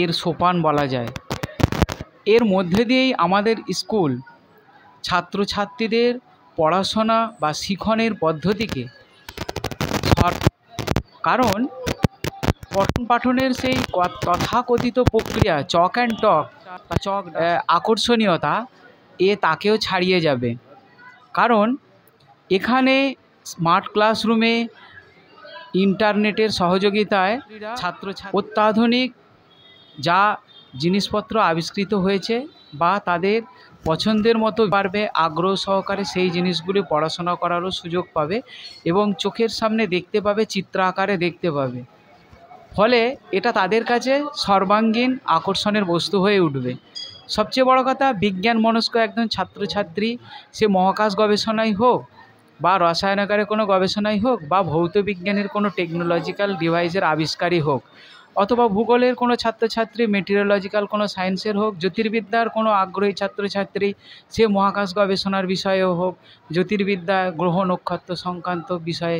এর সোপান বলা যায়। এর মধ্যে দিয়েই আমাদের স্কুল ছাত্রছাত্রীদের পড়াশোনা বা শিক্ষণের পদ্ধতিকে, কারণ পঠন পাঠনের সেই তথাকথিত প্রক্রিয়া চক অ্যান্ড টক বা আকর্ষণীয়তা তাকেও ছাড়িয়ে যাবে। কারণ এখানে স্মার্ট ক্লাসরুমে ইন্টারনেটের সহযোগিতায় অত্যাধুনিক যা জিনিসপত্র আবিষ্কৃত হয়েছে বা তাদের পছন্দের মতো পারবে, আগ্রহ সহকারে সেই জিনিসগুলি পড়াশোনা করারও সুযোগ পাবে এবং চোখের সামনে দেখতে পাবে, চিত্র আকারে দেখতে পাবে। ফলে এটা তাদের কাছে সর্বাঙ্গীন আকর্ষণের বস্তু হয়ে উঠবে। সবচেয়ে বড় কথা, বিজ্ঞান মনস্ক একজন ছাত্রছাত্রী, সে মহাকাশ গবেষণাই হোক বা রসায়নাগারে কোনো গবেষণাই হোক বা ভৌত বিজ্ঞানের কোনো টেকনোলজিক্যাল ডিভাইসের আবিষ্কারই হোক, অথবা ভূগোলের কোনো ছাত্রছাত্রী মেটেরিওলজিক্যাল কোনো সায়েন্সের হোক, জ্যোতির্বিদ্যার কোনো আগ্রহী ছাত্রছাত্রী সে মহাকাশ গবেষণার বিষয়েও হোক, জ্যোতির্বিদ্যা গ্রহ নক্ষত্র সংক্রান্ত বিষয়ে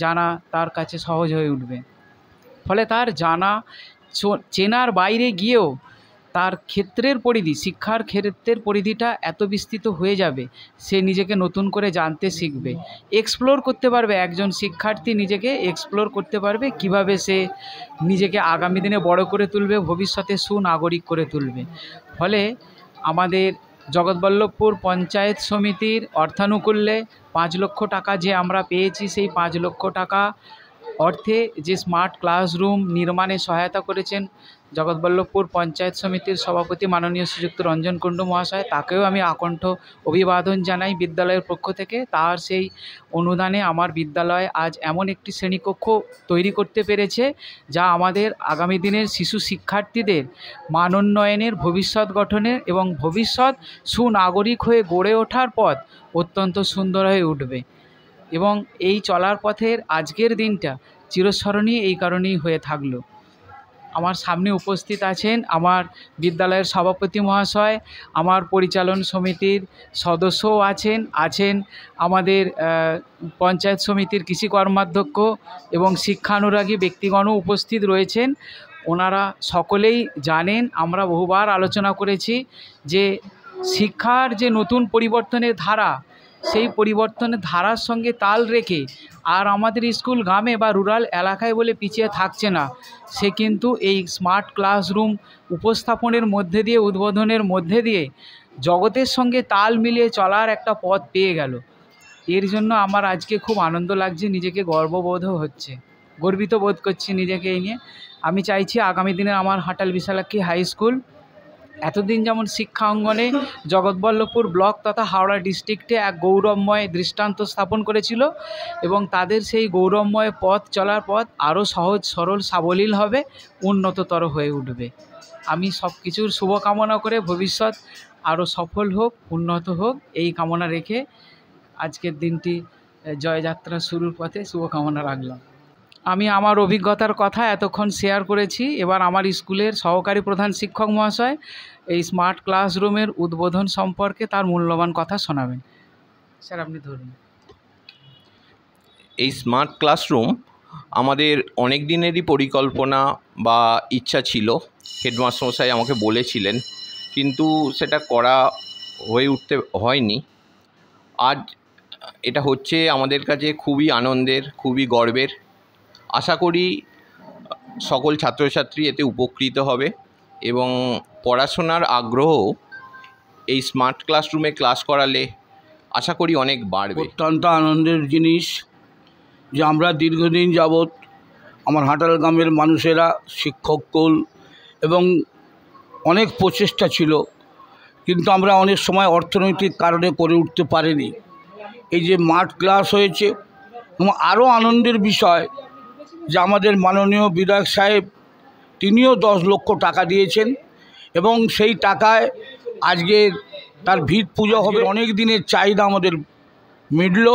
জানা তার কাছে সহজ হয়ে উঠবে। ফলে তার জানা চেনার বাইরে গিয়েও তার ক্ষেত্রের পরিধি, শিক্ষার ক্ষেত্রের পরিধিটা এত বিস্তৃত হয়ে যাবে, সে নিজেকে নতুন করে জানতে শিখবে, এক্সপ্লোর করতে পারবে। একজন শিক্ষার্থী নিজেকে এক্সপ্লোর করতে পারবে কিভাবে সে নিজেকে আগামী দিনে বড় করে তুলবে, ভবিষ্যতে সুনাগরিক করে তুলবে। ফলে আমাদের জগৎবল্লভপুর পঞ্চায়েত সমিতির অর্থানুকূল্যে 5 লক্ষ টাকা যে আমরা পেয়েছি, সেই 5 লক্ষ টাকা অর্থে যে স্মার্ট ক্লাসরুম নির্মাণে সহায়তা করেছেন জগৎবল্লভপুর পঞ্চায়েত সমিতির সভাপতি মাননীয় শ্রীযুক্ত রঞ্জন কুণ্ডু মহাশয়, তাকেও আমি আকণ্ঠ অভিবাদন জানাই বিদ্যালয়ের পক্ষ থেকে। তার সেই অনুদানে আমার বিদ্যালয় আজ এমন একটি শ্রেণীকক্ষ তৈরি করতে পেরেছে যা আমাদের আগামী দিনের শিশু শিক্ষার্থীদের মানোন্নয়নের, ভবিষ্যৎ গঠনের এবং ভবিষ্যৎ সুনাগরিক হয়ে গড়ে ওঠার পথ অত্যন্ত সুন্দর হয়ে উঠবে। এবং এই চলার পথের আজকের দিনটা চিরস্মরণীয় এই কারণেই হয়ে থাকলো। আমার সামনে উপস্থিত আছেন আমার বিদ্যালয়ের সভাপতি মহাশয়, আমার পরিচালন সমিতির সদস্যও আছেন আমাদের পঞ্চায়েত সমিতির কৃষি কর্মাধ্যক্ষ এবং শিক্ষানুরাগী ব্যক্তিগণও উপস্থিত রয়েছেন। ওনারা সকলেই জানেন, আমরা বহুবার আলোচনা করেছি যে শিক্ষার যে নতুন পরিবর্তনের ধারা, সেই পরিবর্তনের ধারার সঙ্গে তাল রেখে আর আমাদের স্কুল গ্রামে বা রুরাল এলাকায় বলে পিছিয়ে থাকছে না। সে কিন্তু এই স্মার্ট ক্লাসরুম উপস্থাপনের মধ্যে দিয়ে, উদ্বোধনের মধ্যে দিয়ে জগতের সঙ্গে তাল মিলিয়ে চলার একটা পথ পেয়ে গেল। এর জন্য আমার আজকে খুব আনন্দ লাগছে, নিজেকে গর্ববোধও হচ্ছে, গর্বিত বোধ করছি নিজেকে এই নিয়ে। আমি চাইছি আগামী দিনে আমার হাটাল বিশালাক্ষী হাই স্কুল এতদিন যেমন শিক্ষা অঙ্গনে জগৎবল্লভপুর ব্লক তথা হাওড়া ডিস্ট্রিক্টে এক গৌরবময় দৃষ্টান্ত স্থাপন করেছিল এবং তাদের সেই গৌরবময় পথ চলার পথ আরও সহজ, সরল, সাবলীল হবে, উন্নততর হয়ে উঠবে। আমি সব কিছুর শুভকামনা করে ভবিষ্যৎ আরও সফল হোক, উন্নত হোক, এই কামনা রেখে আজকের দিনটি জয়যাত্রা শুরুর পথে শুভকামনা রাখলাম। আমি আমার অভিজ্ঞতার কথা এতক্ষণ শেয়ার করেছি। এবার আমার স্কুলের সহকারী প্রধান শিক্ষক মহাশয় এই স্মার্ট ক্লাসরুমের উদ্বোধন সম্পর্কে তার মূল্যবান কথা শোনাবেন। স্যার, আপনি ধরুন। এই স্মার্ট ক্লাসরুম আমাদের অনেক দিনেরই পরিকল্পনা বা ইচ্ছা ছিল, হেডমাস্টার মশাই আমাকে বলেছিলেন, কিন্তু সেটা করা হয়ে উঠতে হয়নি। আজ এটা হচ্ছে আমাদের কাছে খুবই আনন্দের, খুবই গর্বের। আশা করি সকল ছাত্রছাত্রী এতে উপকৃত হবে এবং পড়াশোনার আগ্রহ এই স্মার্ট ক্লাসরুমে ক্লাস করালে আশা করি অনেক বাড়বে। অত্যন্ত আনন্দের জিনিস যে আমরা দীর্ঘদিন যাবৎ আমার হাটাল গ্রামের মানুষেরা, শিক্ষককুল এবং অনেক প্রচেষ্টা ছিল, কিন্তু আমরা অনেক সময় অর্থনৈতিক কারণে করে উঠতে পারিনি। এই যে মাঠ ক্লাস হয়েছে এবং আরও আনন্দের বিষয় যে আমাদের মাননীয় বিধায়ক সাহেব তিনিও 10 লক্ষ টাকা দিয়েছেন এবং সেই টাকায় আজকে তার ভিত পুজো হবে। অনেক দিনের চাহিদা আমাদের মিটল।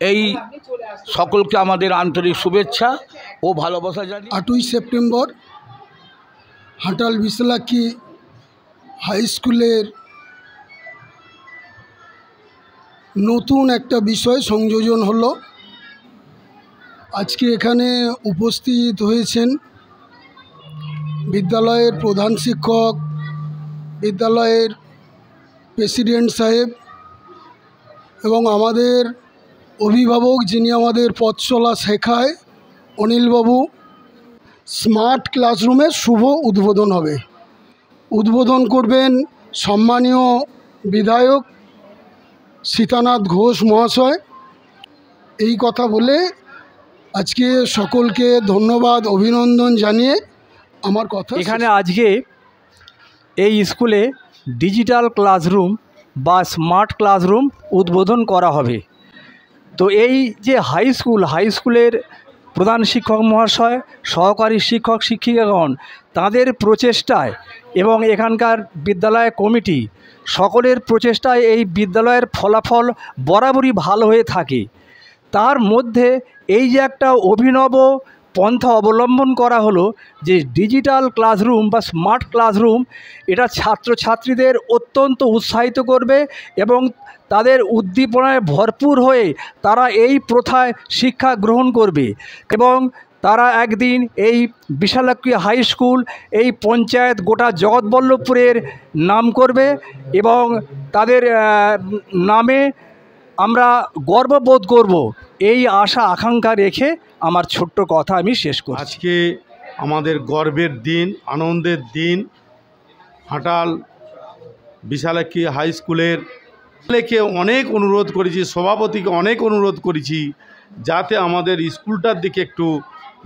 এই সকলকে আমাদের আন্তরিক শুভেচ্ছা ও ভালোবাসা জানি। 8ই সেপ্টেম্বর হাটাল বিশালাক্ষী হাই স্কুলের নতুন একটা বিষয় সংযোজন হলো। আজকে এখানে উপস্থিত হয়েছেন বিদ্যালয়ের প্রধান শিক্ষক, বিদ্যালয়ের প্রেসিডেন্ট সাহেব এবং আমাদের অভিভাবক যিনি আমাদের পথ চলা শেখায় অনিলবাবু, স্মার্ট ক্লাসরুমের শুভ উদ্বোধন হবে। উদ্বোধন করবেন সম্মানীয় বিধায়ক সীতানাথ ঘোষ মহাশয়। এই কথা বলে আজকে সকলকে ধন্যবাদ অভিনন্দন জানিয়ে আমার কথা এখানে আজকে এই স্কুলে ডিজিটাল ক্লাসরুম বা স্মার্ট ক্লাসরুম উদ্বোধন করা হবে। তো এই যে হাই স্কুলের প্রধান শিক্ষক মহাশয়, সহকারী শিক্ষক শিক্ষিকাগণ তাদের প্রচেষ্টায় এবং এখানকার বিদ্যালয় কমিটি সকলের প্রচেষ্টায় এই বিদ্যালয়ের ফলাফল বরাবরই ভালো হয়ে থাকে। তার মধ্যে এই যে একটা অভিনব পন্থা অবলম্বন করা হলো যে ডিজিটাল ক্লাসরুম বা স্মার্ট ক্লাসরুম, এটা ছাত্রছাত্রীদের অত্যন্ত উৎসাহিত করবে এবং তাদের উদ্দীপনায় ভরপুর হয়ে তারা এই প্রথায় শিক্ষা গ্রহণ করবে এবং তারা একদিন এই বিশালাক্ষী হাই স্কুল, এই পঞ্চায়েত গোটা জগৎবল্লভপুরের নাম করবে এবং তাদের নামে আমরা গর্ববোধ করব। এই আশা আকাঙ্ক্ষা রেখে আমার ছোট্ট কথা আমি শেষ করছি। আজকে আমাদের গর্বের দিন, আনন্দের দিন। হাটাল বিশালাক্ষী হাই স্কুলের লেখে অনেক অনুরোধ করেছি, সভাপতিকে অনেক অনুরোধ করেছি যাতে আমাদের স্কুলটার দিকে একটু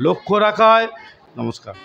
লক্ষ্য রাখা হয়। নমস্কার।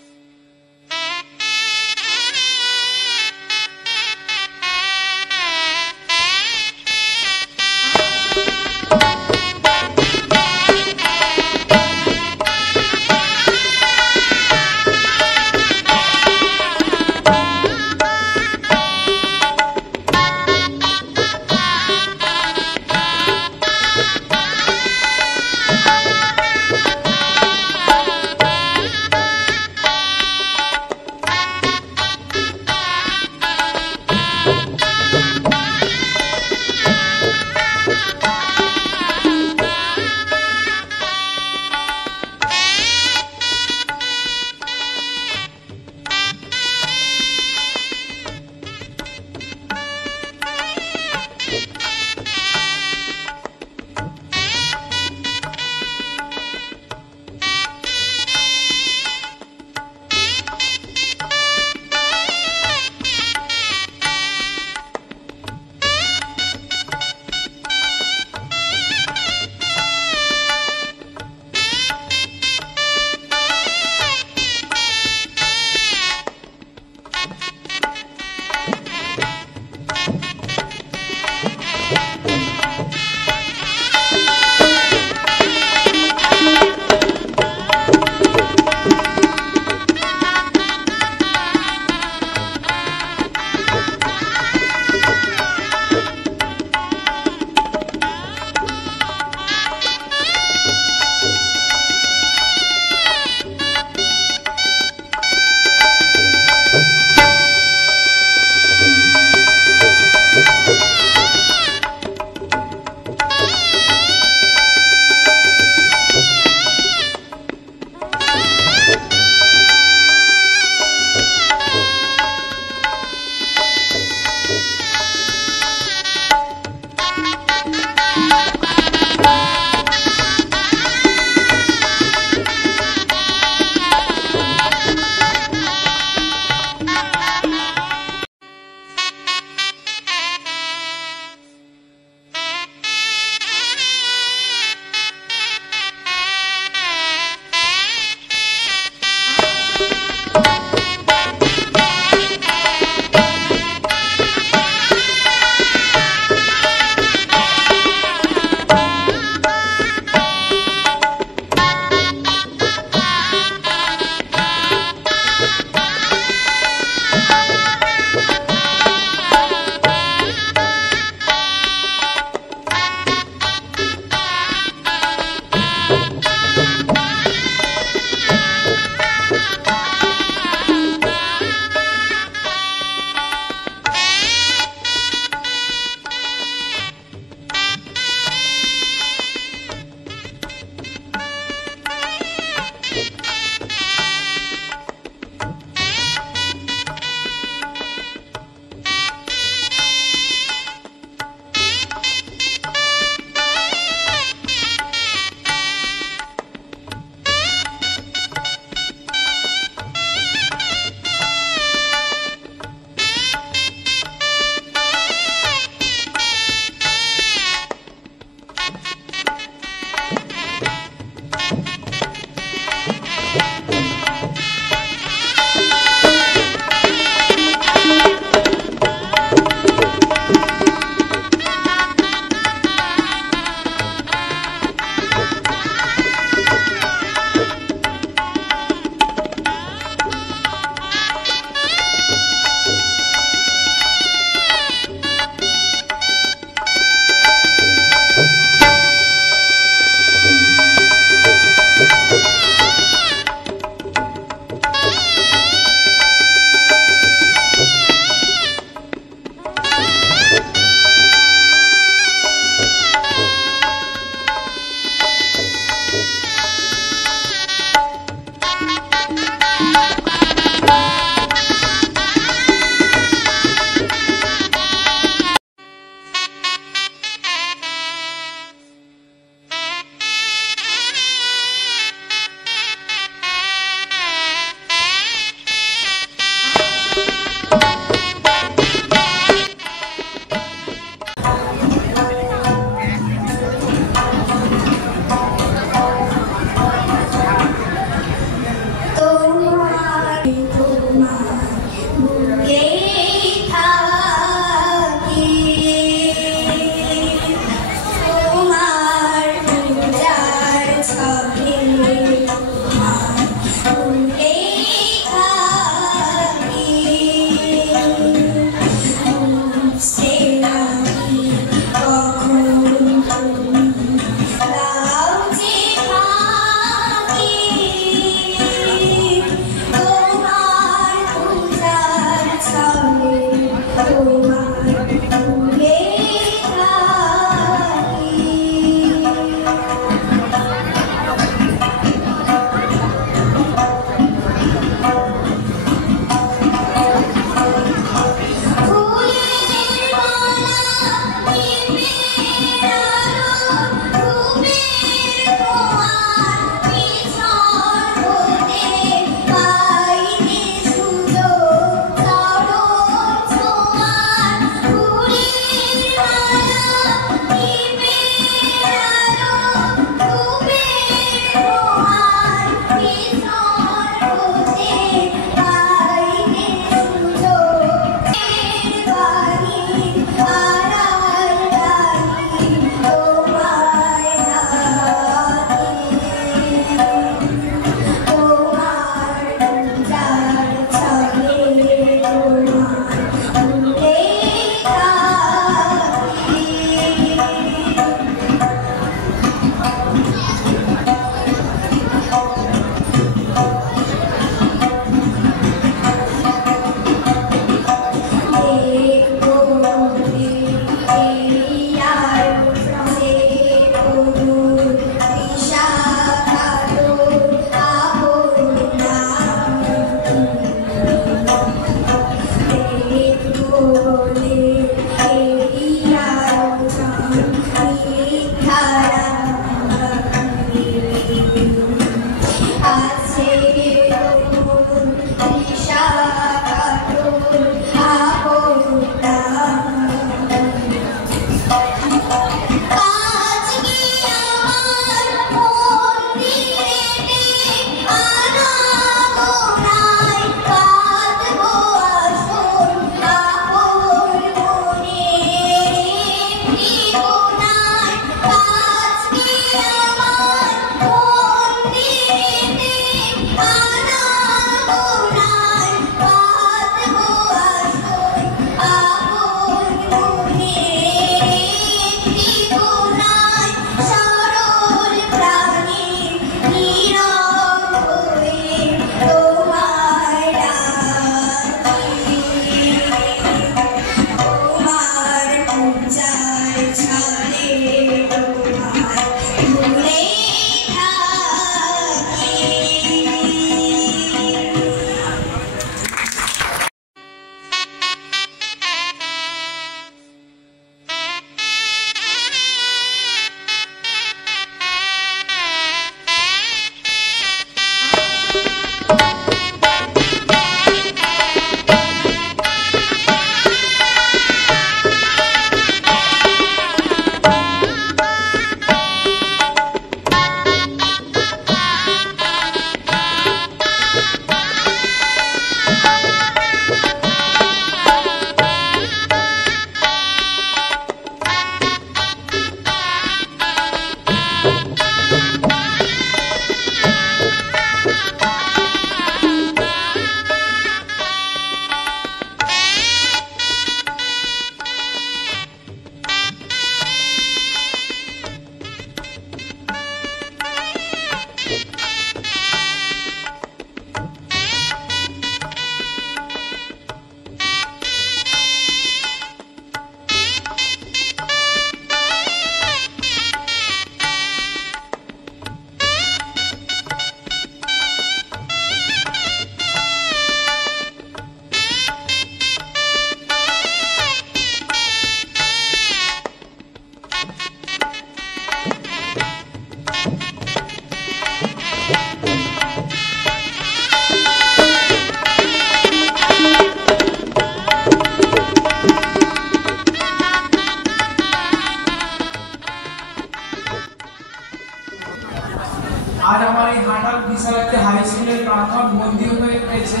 আজ আমার এই ঘাটাল বিশ্বভারতী হাই স্কুলের প্রাঙ্গণ মন্দির হয়ে উঠেছে।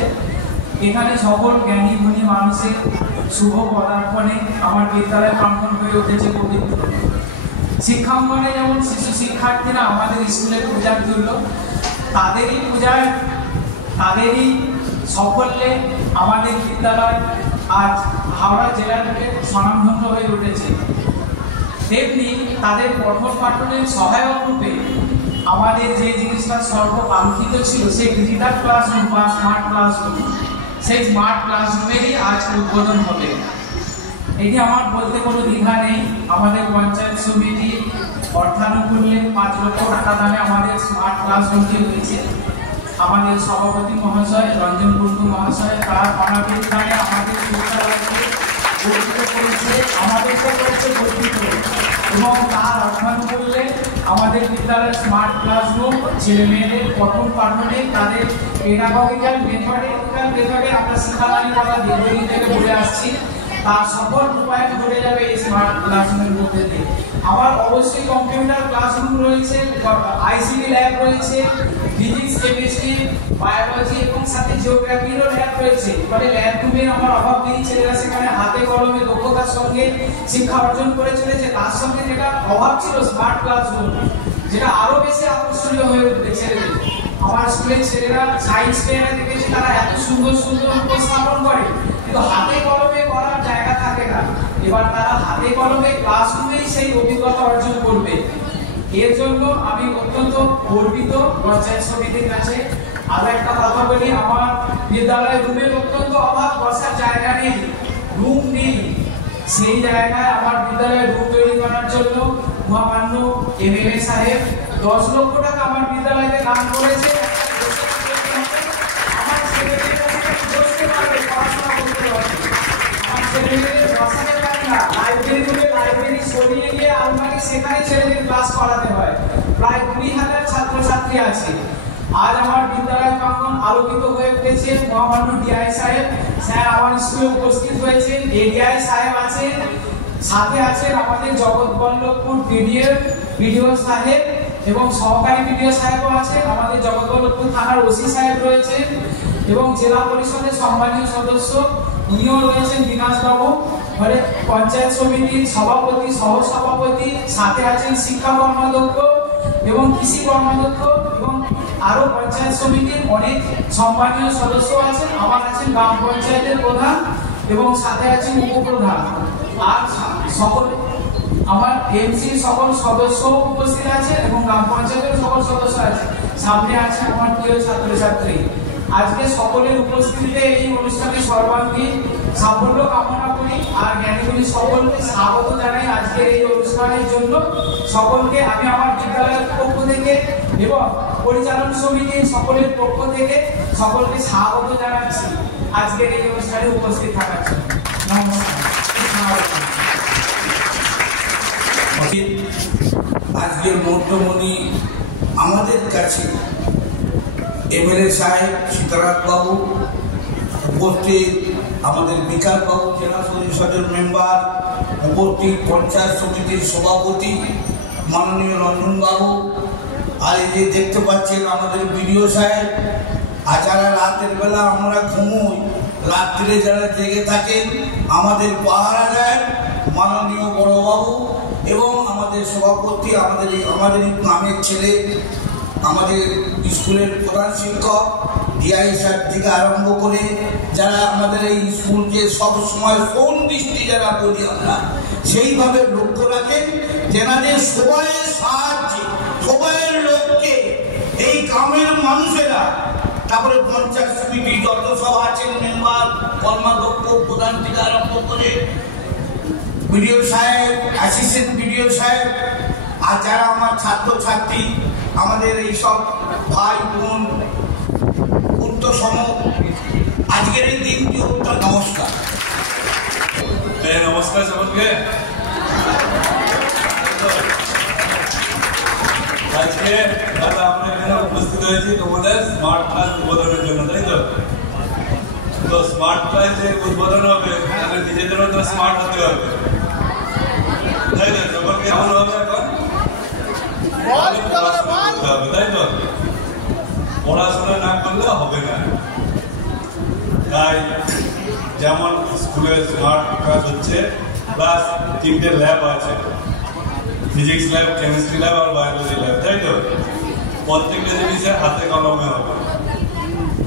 এখানে সকল জ্ঞানী গুণী মানুষের শুভ পদার্পণে আমার বিদ্যালয় প্রাঙ্গণ হয়ে উঠেছে পবিত্র। শিক্ষাঙ্গনে যেমন শিশু শিক্ষার্থীরা আমাদের স্কুলের পূজার তুল্য, তাদেরই পূজায় তাদেরই সাফল্যে আমাদের বিদ্যালয় আজ হাওড়া জেলার বুকে স্বনামধন্য হয়ে উঠেছে। তেমনি তাদের পঠন পাঠনের সহায়ক রূপে আমাদের যে জিনিসটা সর্বকাঙ্ক্ষিত ছিল সেই ডিজিটাল ক্লাসরুম বা স্মার্ট ক্লাসরুম, সেই স্মার্ট ক্লাসরুমেরই আজ উদ্বোধন হবে। এটি আমার বলতে কোনো দ্বিধা নেই। আমাদের পঞ্চায়েত সমিতি অর্থানুকূল্যে 5 লক্ষ টাকা দামে আমাদের স্মার্ট ক্লাসরুমটি হয়েছে। আমাদের সভাপতি মহাশয় রঞ্জন কুণ্ডু মহাশয় তার অনাবিধানে আমাদের বিদ্যালয়কে গঠিত করেছে, আমাদেরকে করেছে গঠিত, এবং তার অর্থানুকূল্যে আমাদের বিদ্যালয়ের স্মার্ট ক্লাসরুম ছেলে মেয়েদের পঠন পাঠনে তাদের পেডাগজিক্যাল মেথডে আমরা শিক্ষাদানের কথা দীর্ঘদিন থেকে বলে আসছি, তার সকল উপায় ঘটে যাবে এই স্মার্ট ক্লাসরুমের মধ্যে দিয়ে। আমার অবশ্যই কম্পিউটার ক্লাসরুম রয়েছে, আইসিটি ল্যাব রয়েছে, ফিজিক্স কেমিস্ট্রি বায়োলজি এবং সাথে জিওগ্রাফিরও ল্যাব রয়েছে। ফলে ল্যাব রুমের আমার অভাব নেই। ছেলেরা সেখানে হাতে কলমে দক্ষতার সঙ্গে শিক্ষা অর্জন করে চলেছে। তার সঙ্গে যেটা অভাব ছিল স্মার্ট ক্লাসরুম, যেটা আরো বেশি আকর্ষণীয় হয়ে উঠবে ছেলেদের। আমার স্কুলের ছেলেরা সায়েন্স ফেয়ারে দেখেছি তারা এত সুন্দর সুন্দর উপস্থাপন করে, কিন্তু হাতে কলমে করার জায়গা থাকে না। এবার তারা হাতে কলমে ক্লাসরুমেই সেই অভিজ্ঞতা অর্জন করবে। এর জন্য আমি অত্যন্ত গর্বিত পঞ্চায়েত সমিতির কাছে। আর একটা কথা বলি, আমার বিদ্যালয়ে রুমের অত্যন্ত অভাব, বসার জায়গা নেই, রুম নেই। সেই জায়গায় আমার বিদ্যালয়ে রুম তৈরি করার জন্য মহামান্য এমএলএ সাহেব 10 লক্ষ টাকা আমার বিদ্যালয়কে দান করেছে। আমার ছেলেমেয়েরা বসতে পারবে, পড়াশোনা করতে পারবে। আমার ছেলেমেয়েদের বসাতে পারে না, লাইব্রেরি সরিয়ে গিয়ে আলমারি সেখানে ছেলেদের ক্লাস করাতে হয়। প্রায় 20,000 ছাত্রছাত্রী আছে। আজ আমার বিদ্যালয় প্রাঙ্গণ আলোকিত হয়ে উঠেছে। মহামান্য ডিআই সাহেব স্যার আমার স্কুলে উপস্থিত হয়েছেন, এডিআই সাহেব আছেন, সাথে আছেন আমাদের জগৎবল্লভপুর বিডিও সাহেব এবং সহকারী বিডিও সাহেবও আছেন, আমাদের জগৎবল্লভপুর থানার ওসি সাহেব রয়েছেন এবং জেলা পরিষদের সম্মানীয় সদস্য উনিও রয়েছেন বিকাশবাবু। ফলে পঞ্চায়েত সমিতির সভাপতি সহসভাপতি, সাথে আছেন শিক্ষা কর্মাধ্যক্ষ এবং কৃষি কর্মাধ্যক্ষ এবং আরো পঞ্চায়েত সমিতির অনেক সম্মানীয় সদস্য আছেন। আমার আছেন গ্রাম পঞ্চায়েতের প্রধান এবং সাথে আছেন উপপ্রধান। আর সকল আমার এমসির সকল সদস্য উপস্থিত আছে এবং গ্রাম পঞ্চায়েতের সকল সদস্য আছে। সামনে আছে আমার প্রিয় ছাত্রছাত্রী। আজকে সকলের উপস্থিতিতে এই অনুষ্ঠানে সর্বাঙ্গীন সাফল্য কামনা করি আর জ্ঞানীগুলি সকলকে স্বাগত জানাই আজকের এই অনুষ্ঠানের জন্য। সকলকে আমি আমার বিদ্যালয়ের পক্ষ থেকে এবং পরিচালন সমিতির সকলের পক্ষ থেকে সকলকে স্বাগত জানাচ্ছি আজকের এই অনুষ্ঠানে উপস্থিত থাকার জন্য। নমস্কার। আজকের মধ্যমণি আমাদের কাছে এমএলএ সাহেব সীতারাম বাবু উপস্থিত, আমাদের বিকাশ বাবু জেলা পরিষদের মেম্বার উপস্থিত, পঞ্চায়েত সমিতির সভাপতি মাননীয় রঞ্জন বাবু, আর এই যে দেখতে পাচ্ছেন আমাদের বিডিও সাহেব। আর যারা রাতের বেলা আমরা ঘুমোই, রাত্রে যারা জেগে থাকেন আমাদের পাহারা দেয় মাননীয় বড়বাবু এবং আমাদের সভাপতি, আমাদের গ্রামের ছেলে, আমাদের স্কুলের প্রধান শিক্ষক ডিআই সাহেব থেকে আরম্ভ করে যারা আমাদের এই স্কুলকে সবসময় কোন দৃষ্টি যারা বলি আমরা সেইভাবে লক্ষ্য রাখেন, যেনাদের সবাইয়ের সাহায্যে সবাইয়ের লক্ষ্যে এই গ্রামের মানুষেরা, তারপরে পঞ্চায়েত সমিতি যত সব আছেন মেম্বার কর্মাধ্যক্ষ প্রধান থেকে আরম্ভ করে বিডিও সাহেব, অ্যাসিস্ট্যান্ট বিডিও সাহেব, আর যারা আমার ছাত্রছাত্রী, আমাদের এইসব ভাই বোন উত্তরসম, আজকের এই দিনটি অত্যন্ত নমস্কার। নমস্কার সকলকে। আজকে আমরা এখানে উপস্থিত হয়েছি তোমাদের স্মার্ট ক্লাস উদ্বোধনের জন্য, তাই তো? তো স্মার্ট ক্লাস যে উদ্বোধন হবে তাহলে নিজেদেরও তো স্মার্ট হতে হবে, তাই তো? সকলকে কেমন হবে এখন? তাই তো? পড়াশোনা না করলে হবে না। তাই যেমন স্কুলে স্মার্ট ক্লাস হচ্ছে, প্লাস 3টে ল্যাব আছে, ফিজিক্স ল্যাব, কেমিস্ট্রি ল্যাব আর বায়োলজি ল্যাব, তাই তো? প্রত্যেকটা জিনিসের হাতে কলমে হবে,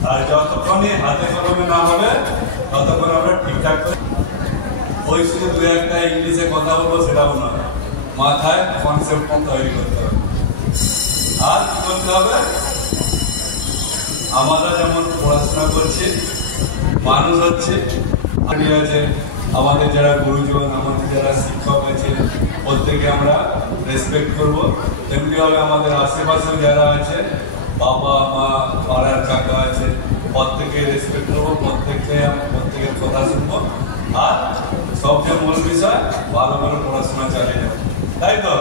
আর যতক্ষণই হাতে কলমে না হবে ততক্ষণ আমরা ঠিকঠাক করে ওই শুধু 2-1টা ইংলিশে কথা বলবো সেটাও নয়, মাথায় কনসেপ্ট তৈরি করতে হবে। আর কি করতে হবে, আমরা যেমন পড়াশোনা করছি, মানুষ হচ্ছে আছে, আমাদের যারা গুরুজন, আমাদের যারা শিক্ষক আছে, প্রত্যেকে আমরা রেসপেক্ট করবো। তেমনিভাবে আমাদের আশেপাশেও যারা আছে, বাবা মা, পাড়ার কাকা আছে, প্রত্যেকে রেসপেক্ট করবো, প্রত্যেকের কথা শুনবো। আর সবচেয়ে মূল বিষয়, ভালো করে পড়াশোনা চালিয়ে যাবো, তাই তো?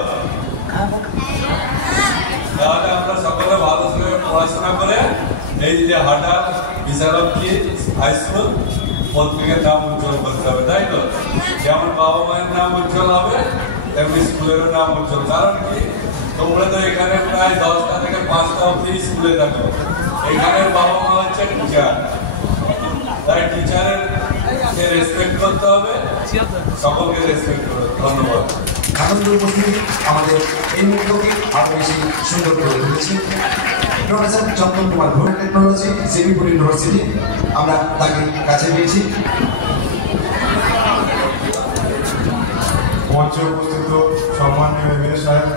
তাহলে আমরা সকলে ভালো করে পড়াশোনা করে এই যে হাটা বিশালক্ষী হাই স্কুল প্রত্যেকের নাম উজ্জ্বল করতে হবে, তাই তো? যেমন বাবা মায়ের নাম উজ্জ্বল হবে তেমনি স্কুলেরও নাম উজ্জ্বল। কারণ কি, তোমরা তো এখানে প্রায় 10টা থেকে 5টা অব্দি স্কুলে থাকো, এখানের বাবা মা হচ্ছে টিচার, তাই টিচারের রেসপেক্ট করতে হবে, সকলকে রেসপেক্ট করতে হবে। ধন্যবাদ। আনন্দ উপস্থিতি আমাদের এই মুহূর্তকে আরো বেশি সুন্দর করে তুলেছে professor Chandan Kumar Ghosh, technology, সিবিপুর university. আমরা তাকে কাছে পেয়েছি। মঞ্চে উপস্থিত সম্মানীয় এমএলএ সাহেব,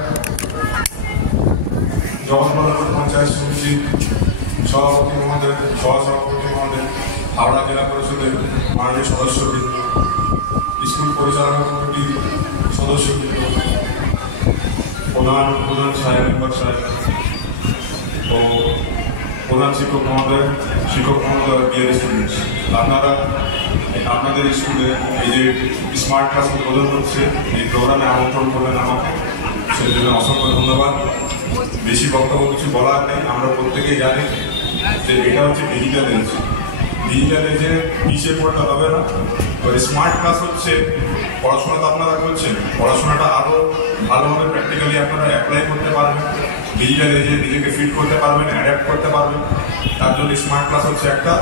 জগন্নাথ পঞ্চায়েত সমিতি সভাপতি মহোদয়, সহসভাপতি মহোদয়, হাওড়া জেলা পরিষদের মাননীয় সদস্যবৃন্দ, স্কুল পরিচালনা কমিটির সদস্যবৃন্দ, প্রধান সাহেব, মেম্বার সাহেব ও প্রধান শিক্ষক মহোদয়, ডিয়ার স্টুডেন্টস, আপনাদের স্কুলে এই যে স্মার্ট ক্লাস উদ্বোধন হচ্ছে, এই প্রোগ্রামে আমন্ত্রণ করবেন আমাকে, সেই জন্য অসংখ্য ধন্যবাদ। বেশি বক্তব্য কিছু বলার নেই, আমরা প্রত্যেকেই জানি যে এটা হচ্ছে ডিজিটাল এজ। ডিজিটাল এজে পিছিয়ে পড়তে হবে না। তো স্মার্ট ক্লাস হচ্ছে, পড়াশোনা তো আপনারা করছেন, পড়াশোনাটা আরও ভালোভাবে প্র্যাকটিক্যালি আপনারা অ্যাপ্লাই করতে পারবেন, ডিজিটাল এজে নিজেকে ফিট করতে পারবেন, অ্যাডাপ্ট করতে পারবেন। তার জন্য স্মার্ট ক্লাস হচ্ছে একটা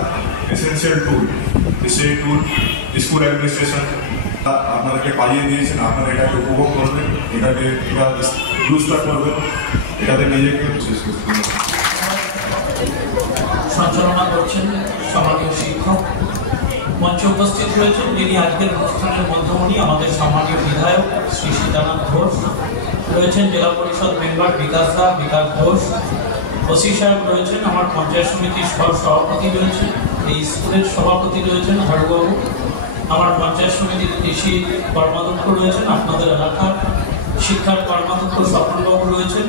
এসেন্সিয়াল টুল। সেই টুল স্কুল অ্যাডমিনিস্ট্রেশন আপনাদেরকে পাইয়ে দিয়েছেন, আপনারা এটাকে উপভোগ করবেন, এটাকে ইউজটা করবেন, এটাতে নিজেকে সঞ্চালনা করছেন সম্মানীয় শিক্ষক। মঞ্চে উপস্থিত রয়েছেন যিনি আজকের অনুষ্ঠানের মধ্যমণি, আমাদের সম্মানীয় বিধায়ক শ্রী সীতানাথ ঘোষ, রয়েছেন জেলা পরিষদ মেম্বার বিকাশ ঘোষ, ওসি সাহেব রয়েছেন, আমার পঞ্চায়েত সমিতির সভাপতি রয়েছেন, এই স্কুলের সভাপতি রয়েছেন হারুবাবু, আমার পঞ্চায়েত সমিতির কৃষি কর্মাধ্যক্ষ রয়েছেন, আপনাদের এলাকার শিক্ষার কর্মাধ্যক্ষ স্বপনবাবু রয়েছেন,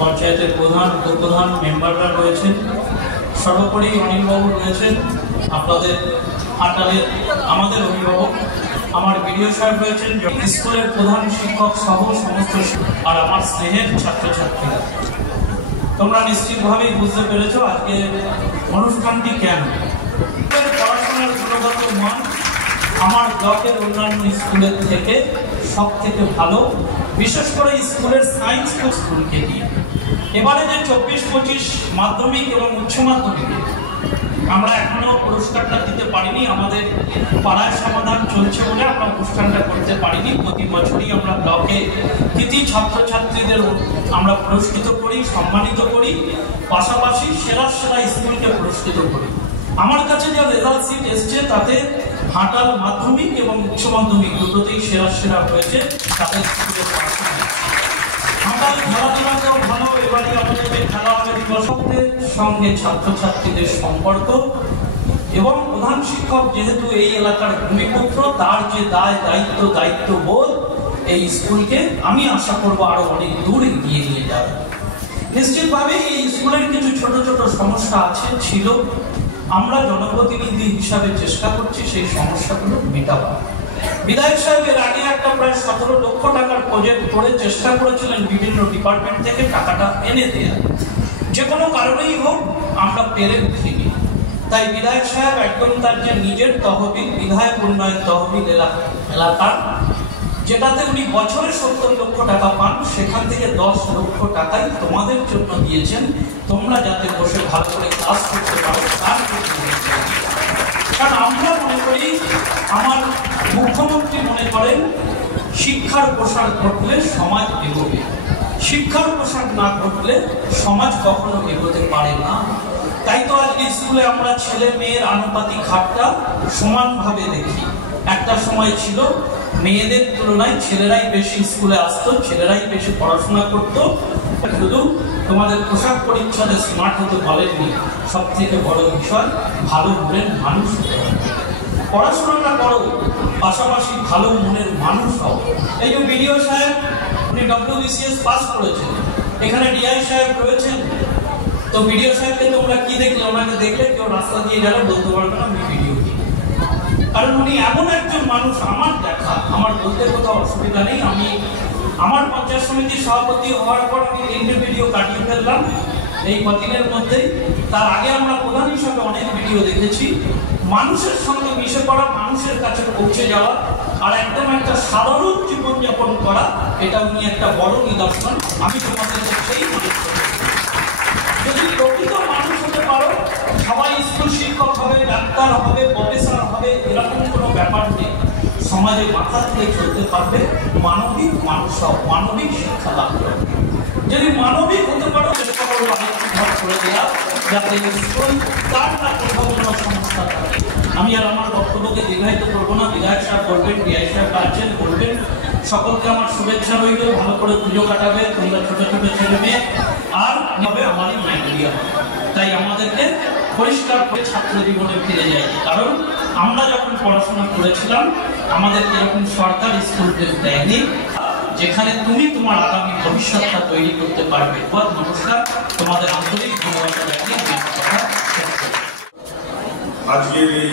পঞ্চায়েতের প্রধান উপপ্রধান মেম্বাররা রয়েছেন, সর্বোপরি অনিলবাবু রয়েছেন, আপনাদের হাটালের আমাদের অভিভাবক, আমার বিডিও সাহেব রয়েছেন, স্কুলের প্রধান শিক্ষক সহ সমস্ত, আর আমার স্নেহের ছাত্রছাত্রীরা। তোমরা নিশ্চিতভাবেই বুঝতে পেরেছ আজকে অনুষ্ঠানটি কেন। পড়াশোনার গুণগত মান আমার ব্লকের অন্যান্য স্কুলের থেকে সব থেকে ভালো, বিশেষ করে স্কুলের সায়েন্স স্কুলকে দিয়ে। এবারে যে 24-25 মাধ্যমিক এবং উচ্চ মাধ্যমিকে আমরা এখনো পুরস্কারটা দিতে পারিনি, আমাদের পাড়ায় সমাধান চলছে বলে আমরা অনুষ্ঠানটা করতে পারিনি। প্রতি বছরই আমরা ব্লকে কৃতি ছাত্রছাত্রীদের আমরা পুরস্কৃত করি, সম্মানিত করি, পাশাপাশি সেরা স্কুলকে পুরস্কৃত করি। আমার কাছে যে রেজাল্ট শিট এসছে তাতে হাটাল মাধ্যমিক এবং উচ্চ মাধ্যমিক দুটোতেই সেরা হয়েছে তাদের স্কুলের হাটাল খেলাধুলাতেও ভালো। এবারে আমাদের যে খেলা হবে দর্শকদের সঙ্গে ছাত্রছাত্রীদের সম্পর্ক এবং প্রধান শিক্ষক যেহেতু এই এলাকার ভূমিপুত্র, তার যে দায়িত্ববোধ এই স্কুলকে আমি আশা করবো আরো অনেক দূর এগিয়ে নিয়ে যাবে। নিশ্চিতভাবে এই স্কুলের কিছু ছোট ছোট সমস্যা ছিল, আমরা জনপ্রতিনিধি হিসাবে চেষ্টা করছি সেই সমস্যাগুলো মেটাবার। বিধায়ক সাহেব এর আগে একটা প্রায় 17 লক্ষ টাকার প্রজেক্ট করে চেষ্টা করেছিলেন বিভিন্ন ডিপার্টমেন্ট থেকে টাকাটা এনে দেওয়া, যে কোনো কারণেই হোক আমরা পেরে উঠিনি। তাই বিধায়ক সাহেব একদম তার যে নিজের তহবিল, বিধায়ক উন্নয়ন তহবিল এলাকার যে যেটাতে উনি বছরে 70 লক্ষ টাকা পান, সেখান থেকে 10 লক্ষ টাকাই তোমাদের জন্য দিয়েছেন, তোমরা যাতে বসে ভালো করে ক্লাস করতে পারো তার জন্য দিয়েছেন। কারণ আমরা মনে করি, আমার মুখ্যমন্ত্রী মনে করেন শিক্ষার প্রসার ঘটলে সমাজ এগোবে, শিক্ষার প্রসার না ঘটলে সমাজ কখনো এগোতে পারে না। তাই তো আজকে স্কুলে আমরা ছেলে মেয়ের আনুপাতিক হারটা সমানভাবে দেখি। একটা সময় ছিল মেয়েদের তুলনায় ছেলেরাই বেশি স্কুলে আসতো, ছেলেরাই বেশি পড়াশোনা করতো। শুধু তোমাদের পোশাক পরিচ্ছদে স্মার্ট হতে বলেননি, সব থেকে বড় বিষয় ভালো মনের মানুষ হতে হবে। পড়াশোনাটা করো, পাশাপাশি ভালো মনের মানুষ হও। এই যে বিডিও সাহেব উনি WBCS পাস করেছেন, এখানে ডিআই সাহেব রয়েছেন। তো বিডিও সাহেবকে তোমরা কি দেখলে? ওনাকে দেখলে কেউ রাস্তা দিয়ে গেলে বলতে পারবে না আমি ভিডিও দিই, কারণ উনি এমন একজন মানুষ। আমার দেখা, আমার বলতে কোথাও অসুবিধা নেই। আমি আমার পঞ্চায়েত সমিতির সভাপতি হওয়ার পর আমি 3টে ভিডিও কাটিয়ে ফেললাম এই কদিনের মধ্যেই। তার আগে আমরা প্রধান হিসাবে অনেক ভিডিও দেখেছি। মানুষের সঙ্গে মিশে পড়া, মানুষের কাছে পৌঁছে যাওয়া আর একদম একটা সাধারণ জীবনযাপন করা, এটা উনি একটা বড় নিদর্শন। আমি তোমাদের সেই যদি প্রকৃত মানুষ হতে পারো, সবাই স্কুল শিক্ষক হবে, ডাক্তার হবে, প্রফেসর হবে, এরকম কোনো ব্যাপার নেই। সমাজে মাথা তুলে চলতে পারবে, মানবিক মানুষ হও, মানবিক শিক্ষা লাভ করবে। যদি মানবিক হতে পারো, করে দেওয়া যাতে স্কুল তার না কোথাও কোনো সমস্যা থাকে। আমি আর আমার বক্তব্যকে দীর্ঘায়িত করবো না। বিধায়ক সাহেব বলবেন, ডিআই সাহেব আছেন, বলবেন। সকলকে আমার শুভেচ্ছা রইল, ভালো করে পুজো কাটাবে তোমরা ছোট ছোট ছেলে মেয়ে। আর হবে আমারই মাইন্ডিয়া, তাই আমাদেরকে পরিষ্কার করে ছাত্র জীবনে ফিরে যাই। কারণ আমরা যখন পড়াশোনা করেছিলাম আমাদেরকে এরকম সরকার স্কুল ড্রেস দেয়নি, যেখানে তুমি তোমার আগামী ভবিষ্যৎটা তৈরি করতে পারবে। নমস্কার, তোমাদের আন্তরিক ধন্যবাদ জানিয়ে আজকের এই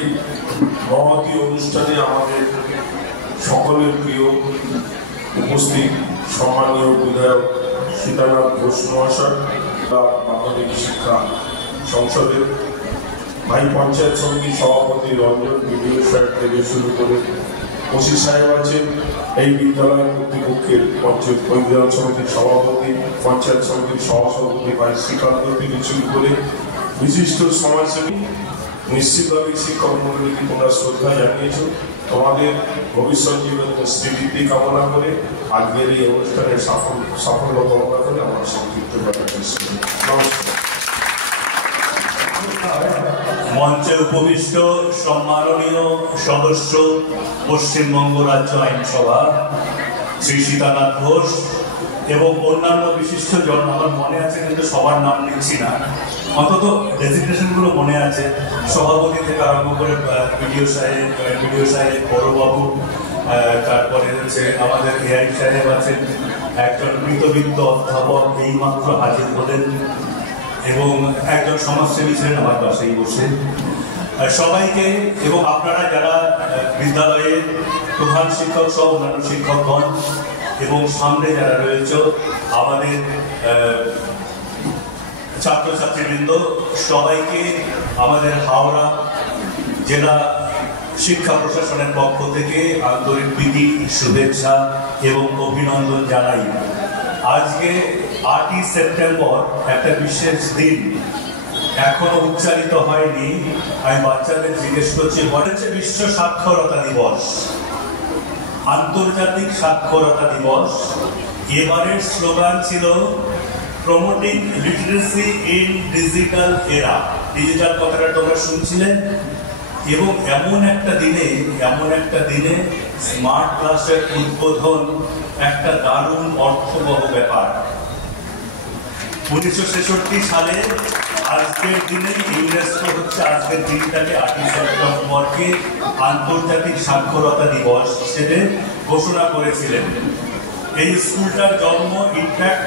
মহতী অনুষ্ঠানে আমাদের সকলের প্রিয় উপস্থিত সম্মানীয় বিধায়ক সীতানাথ ঘোষ মহাশয়, মাধ্যমিক শিক্ষা সংসদের ভাই পঞ্চায়েত সমিতির সভাপতি রঞ্জন বিডিও সাহেব থেকে শুরু করে ওসি সাহেব আছেন, এই বিদ্যালয় কর্তৃপক্ষের পঞ্চায়েত পরিচালন সমিতির সভাপতি, পঞ্চায়েত সমিতির সহসভাপতি ভাই শ্রীকান্ত থেকে শুরু করে বিশিষ্ট সমাজসেবী। নিশ্চিতভাবে শিক্ষক মন্ডলীকে তোমরা শ্রদ্ধা জানিয়েছ। তোমাদের ভবিষ্যৎ জীবনের স্মৃতি কামনা করে আজকের এই অনুষ্ঠানের সাফল্য কামনা করে আমার সংক্ষিপ্ত কথা শেষ করি। নমস্কার। মঞ্চে উপবিষ্ট সম্মাননীয় সদস্য পশ্চিমবঙ্গ রাজ্য আইনসভা শ্রী সীতানাথ ঘোষ এবং অন্যান্য বিশিষ্টজন, আমার মনে আছে কিন্তু সবার নাম নিচ্ছি না, অন্তত ডেজিগনেশনগুলো মনে আছে। সভাপতি থেকে আরম্ভ করে বিডিও সাহেব, বড়বাবু, তারপরে হচ্ছে আমাদের এআই সাহেব আছেন, একজন মৃতবিত্ত অধ্যাপক এইমাত্র হাজির হলেন এবং একজন সমাজসেবী ছিলেন আমার পাশেই বসে। সবাইকে এবং আপনারা যারা বিদ্যালয়ের প্রধান শিক্ষক সহ অন্যান্য শিক্ষকগণ এবং সামনে যারা রয়েছে আমাদের ছাত্রছাত্রীবৃন্দ, সবাইকে আমাদের হাওড়া জেলা শিক্ষা প্রশাসনের পক্ষ থেকে আন্তরিক প্রীতি, শুভেচ্ছা এবং অভিনন্দন জানাই। আজকে 8ই সেপ্টেম্বর একটা বিশেষ দিন, এখনো উচ্চারিত হয়নি। আমি বাচ্চাদের জিজ্ঞেস করছি, হচ্ছে বিশ্ব সাক্ষরতা দিবস, আন্তর্জাতিক সাক্ষরতা দিবস। এবারের স্লোগান ছিল প্রমোটিং লিটারেসি ইন ডিজিটাল এরা। ডিজিটাল কথাটা তোমরা শুনছিলেন। এবং এমন একটা দিনে স্মার্ট ক্লাসের উদ্বোধন একটা দারুণ অর্থবহ ব্যাপার। 1966 সালে আজকের দিনে ইউনেস্কো হচ্ছে আজকের দিনটাকে 8ই সেপ্টেম্বরকে আন্তর্জাতিক সাক্ষরতা দিবস হিসেবে ঘোষণা করেছিলেন। এই স্কুলটার জন্ম ইনফ্যাক্ট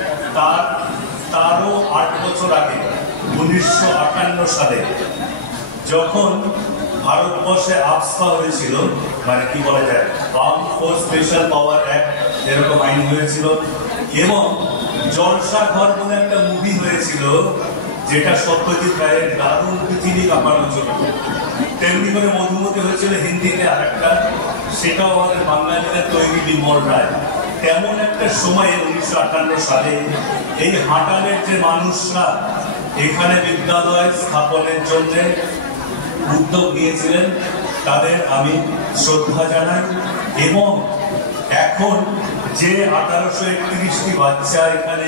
তারও 8 বছর আগে 1958 সালে, যখন ভারতবর্ষে আফসা হয়েছিল, মানে কি বলা যায়, আর্মড ফোর্স স্পেশাল পাওয়ার অ্যাক্ট, এরকম আইন হয়েছিল। এবং জলসাঘর বলে একটা মুভি হয়েছিল, যেটা সত্যজিৎ রায়ের দারুণ পৃথিবী কাঁপানো ছিল। তেমনি করে মধুমতি হয়েছিল হিন্দিতে আরেকটা, সেটাও আমাদের বাঙালিদের তৈরি বিমল রায়। তেমন একটা সময়ে 1958 সালে এই হাটালের যে মানুষরা এখানে বিদ্যালয় স্থাপনের জন্য উদ্যোগ নিয়েছিলেন, তাদের আমি শ্রদ্ধা জানাই। এবং এখন যে 1831টি বাচ্চা এখানে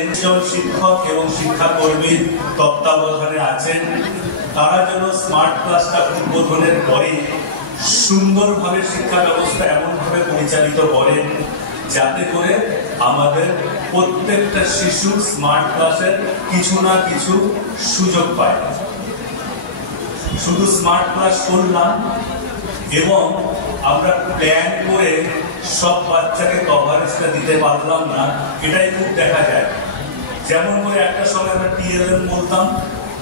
শিক্ষক এবং শিক্ষাকর্মীর তত্ত্বাবধানে আছেন, তারা যেন স্মার্ট ক্লাসটা উদ্বোধনের পরে সুন্দরভাবে শিক্ষা ব্যবস্থা এমনভাবে পরিচালিত করেন যাতে করে আমাদের প্রত্যেকটা শিশু স্মার্ট ক্লাসের কিছু না কিছু সুযোগ পায়। শুধু স্মার্ট ক্লাস করলাম এবং আমরা প্ল্যান করে সব বাচ্চাকে কভারেজটা দিতে পারলাম না, এটাই খুব দেখা যায়। যেমন করে একটা সময় আমরা টিএলএম বলতাম,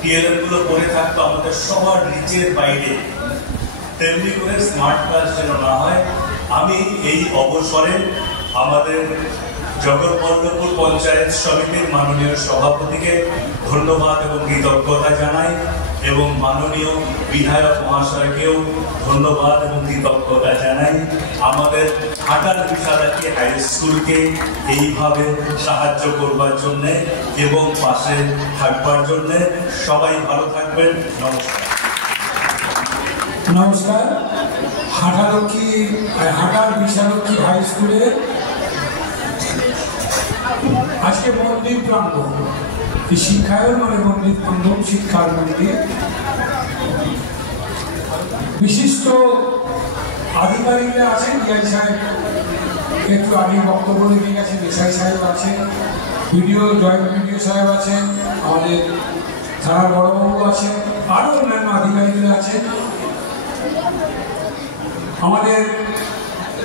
টিএলএম গুলো করে থাকতো আমাদের সবার রিচের বাইরে, তেমনি করে স্মার্ট ক্লাস যেন না হয়। আমি এই অবসরে আমাদের জগৎবল্লভপুর পঞ্চায়েত সমিতির মাননীয় সভাপতিকে ধন্যবাদ এবং কৃতজ্ঞতা জানাই এবং মাননীয় বিধায়ক মহাশয়কেও ধন্যবাদ এবং কৃতজ্ঞতা জানাই। আমাদের হাটাল বিশালাকি হাই স্কুলকে এইভাবে সাহায্য করবার জন্যে এবং পাশে থাকবার জন্যে। সবাই ভালো থাকবেন। নমস্কার। নমস্কার। হাটাল বিশালক্ষী হাই স্কুলে আজকে মন্দির প্রাঙ্গণ, শিক্ষায়ন মানে মন্দির প্রাঙ্গণ, শিক্ষার মন্দির। বিশিষ্ট আধিকারিকরা আছেন, ডিআই সাহেব একটু আগে বক্তব্য রেখে গেছেন, এসআই সাহেব আছেন, জয়েন্ট বিডিও সাহেব আছেন, আমাদের থানার বড়বাবু আছেন, আরও অন্যান্য আধিকারিকরা আছেন। আমাদের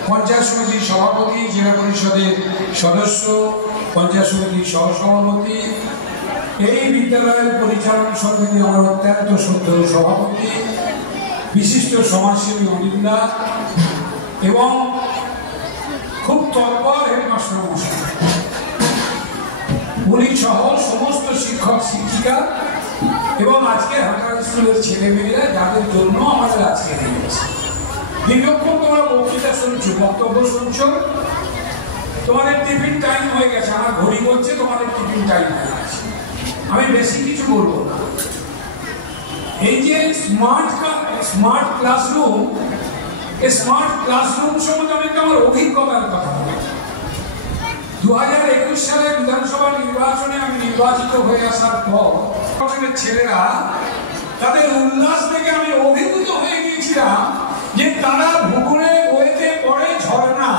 পঞ্চায়েত সমিতির সভাপতি, জেলা পরিষদের সদস্য, পঞ্চায়েত সমিতির সহসভাপতি, এই বিদ্যালয়ের পরিচালনা সমিতির আমার অত্যন্ত শ্রদ্ধেয় সভাপতি, বিশিষ্ট সমাজসেবী অনিন্দা এবং খুব তৎপর হেডমাস্টার মশাই, উনি সহ সমস্ত শিক্ষক শিক্ষিকা এবং আজকে হাটাল স্কুলের ছেলেমেয়েরা যাদের জন্য আমাদের আজকে নিয়েছে। দীর্ঘক্ষণ তোমরা বক্তৃতা শুনছো, বক্তব্য শুনছো, তোমাদের টিফিন টাইম হয়ে গেছে, আমার ঘড়ি বলছে তোমাদের টিফিন টাইম হয়ে গেছে। আমি বেশি কিছু বলবো না। এই যে স্মার্ট ক্লাসরুম, এই স্মার্ট ক্লাসরুম সম্বন্ধে আমি আমার অভিজ্ঞতার কথা বলি। 2021 সালে বিধানসভা নির্বাচনে আমি নির্বাচিত হয়ে আসার পর ছেলেরা তাদের উল্লাস থেকে আমি অভিভূত হয়ে গিয়েছিলাম যে তারা ভূগোলে বইতে পড়ে ঝর্ণা,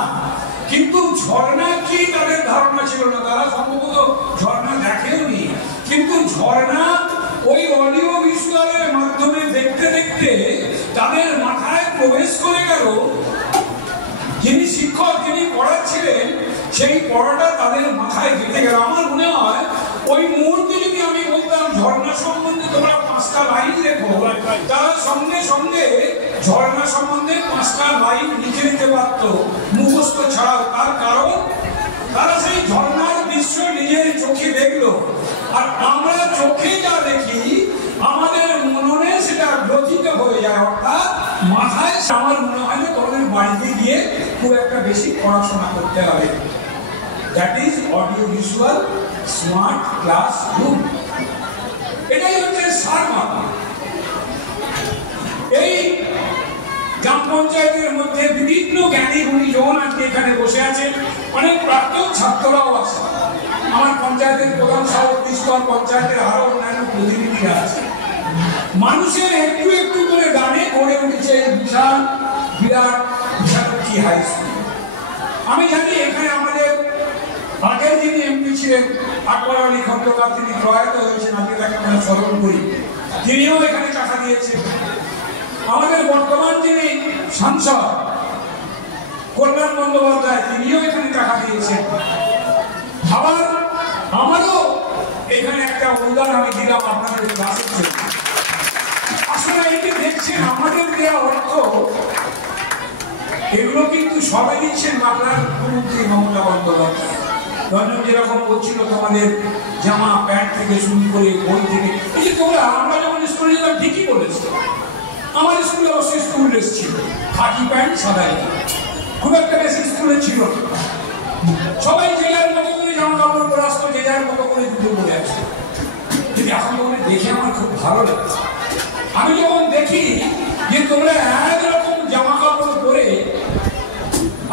কিন্তু ঝর্ণা কি তাদের ধারণা ছিল না। তারা সম্ভবত ঝর্ণা দেখেওনি, কিন্তু ঝর্ণা ওই অডিও ভিজুয়ালের মাধ্যমে দেখতে দেখতে তাদের মাথায় প্রবেশ করে গেল। যিনি শিক্ষক, যিনি পড়াচ্ছিলেন, সেই পড়াটা তাদের মাথায় গেঁথে গেল। আমার মনে হয় ওই মুহূর্তে যদি আমি বলতাম ঝর্ণা সম্বন্ধে তোমরা 5টা লাইন লেখো, তারা সঙ্গে সঙ্গে ঝর্ণা সম্বন্ধে 5টা লাইন লিখে দিতে পারত মুখস্থ ছাড়াও। তার কারণ তারা সেই ঝর্ণার দৃশ্য নিজের চোখে দেখলো, আর আমরা চোখে যা দেখি আমাদের মননে সেটা গ্রথিত হয়ে যায়, অর্থাৎ মাথায়। আমার মনে হয় যে তোমাদের বাড়িতে গিয়ে খুব একটা বেশি পড়াশোনা করতে হবে। That is audio visual smart classroom. এটাই হচ্ছে সারমর্ম। এই গ্রাম পঞ্চায়েতের মধ্যে বিভিন্ন জ্ঞানী গুণীজন আজকে এখানে বসে আছেন, অনেক প্রাক্তন ছাত্ররাও আছে। আমার পঞ্চায়েতের প্রধান সভাপতি স্তর, পঞ্চায়েতের আরো অন্যান্য প্রতিনিধিরা আছে। মানুষের একটু একটু করে গানে গড়ে উঠেছে এই বিশালক্ষী হাই স্কুল। আমি জানি এখানে আমাদের আগের যিনি এমপি ছিলেন আকবর আলী খন্দকার, তিনি প্রয়াত হয়েছেন, আজকে তাকে আমরা স্মরণ করি, তিনিও এখানে টাকা দিয়েছেন। আমাদের বর্তমান যিনি সাংসদ কল্যাণ বন্দ্যোপাধ্যায়, তিনিও এখানে টাকা দিয়েছেন। আবার আমারও এখানে একটা অনুদান আমি দিলাম আপনাদের ক্লাসের জন্য। আসলে এই যে দেখছেন আমাদের দেওয়া অর্থ, এগুলো কিন্তু সবাই দিচ্ছেন বাংলার মুখ্যমন্ত্রী মমতা বন্দ্যোপাধ্যায়। রঞ্জন যেরকম বলছিল তোমাদের জামা প্যান্ট থেকে শুরু করে বই থেকে, এই যে তোমরা আমরা যখন স্কুলে যেতাম ঠিকই বলেছি। আমার স্কুলে অবশ্যই স্কুল ড্রেস ছিল, খাকি প্যান্ট সাদা, খুব একটা বেশি স্কুলে ছিল না, সবাই যে যার মতো করে জামা কাপড় পরে আসতো, যে যার মতো করে জুতো পরে আসতো। কিন্তু এখন তোমরা দেখে আমার খুব ভালো লাগছে। আমি যখন দেখি যে তোমরা একরকম জামা কাপড় পরে